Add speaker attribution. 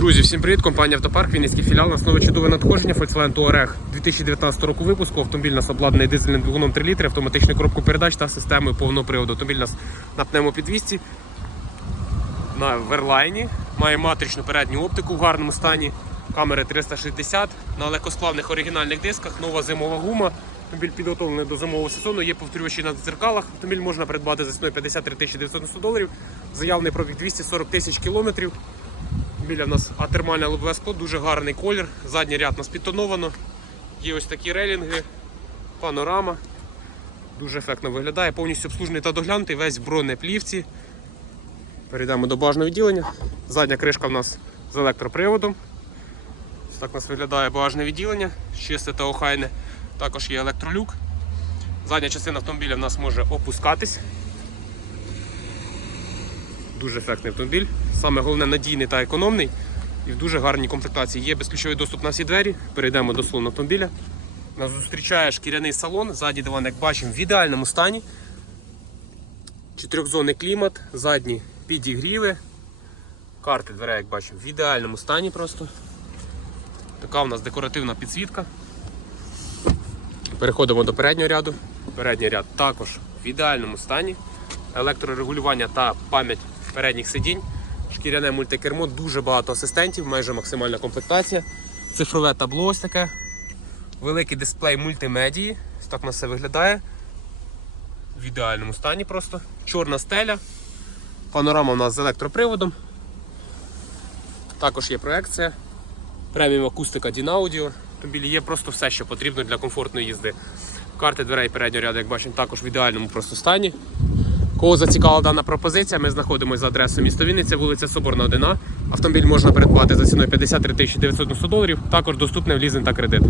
Speaker 1: Друзі, всім привіт! Компанія Автопарк, Вінницький філіал. У нас нове чудове надходження Volkswagen Touareg 2019 року випуску. Автомобіль нас обладнаний дизельним двигуном 3 літри, автоматичною коробкою передач та системою повного приводу. Автомобіль нас на пневмопідвісці, на верлайні, має матричну передню оптику в гарному стані, камери 360, на легкосплавних оригінальних дисках, нова зимова гума. Автомобіль підготовлений до зимового сезону, є повторювачі на дзеркалах. Автомобіль можна придбати за ціною 53 990 доларів. Заявлений пробіг 240 тисяч кілометрів. Біля в нас атермальне лобове скло, дуже гарний колір. Задній ряд у нас підтоновано. Є ось такі рейлінги, панорама. Дуже ефектно виглядає, повністю обслужений та доглянутий, весь в бронеплівці. Перейдемо до багажного відділення. Задня кришка в нас з електроприводом. Ось так у нас виглядає багажне відділення, чисте та охайне. Також є електролюк. Задня частина автомобіля в нас може опускатись. Дуже ефектний автомобіль. Саме головне надійний та економний. І в дуже гарній комплектації. Є безключовий доступ на всі двері. Перейдемо до салону автомобіля. Нас зустрічає шкіряний салон. Ззаді диван, як бачимо, в ідеальному стані. Чотирьохзонний клімат, задні підігріви. Карти дверей, як бачимо, в ідеальному стані просто. Така у нас декоративна підсвітка. Переходимо до переднього ряду. Передній ряд також в ідеальному стані. Електрорегулювання та пам'ять передніх сидінь. Шкіряне мультикермо, дуже багато асистентів, майже максимальна комплектація. Цифрове табло ось таке. Великий дисплей мультимедії. Ось так у нас все виглядає. В ідеальному стані просто. Чорна стеля. Панорама у нас з електроприводом. Також є проекція. Преміум акустика Dinaaudio. В автомобілі є просто все, що потрібно для комфортної їзди. Карти дверей переднього ряду, як бачимо, також в ідеальному просто стані. Кого зацікавила дана пропозиція, ми знаходимося за адресою міста Вінниця, вулиця Соборна 1. Автомобіль можна придбати за ціною 53 990 доларів. Також доступний в лізинг та кредит.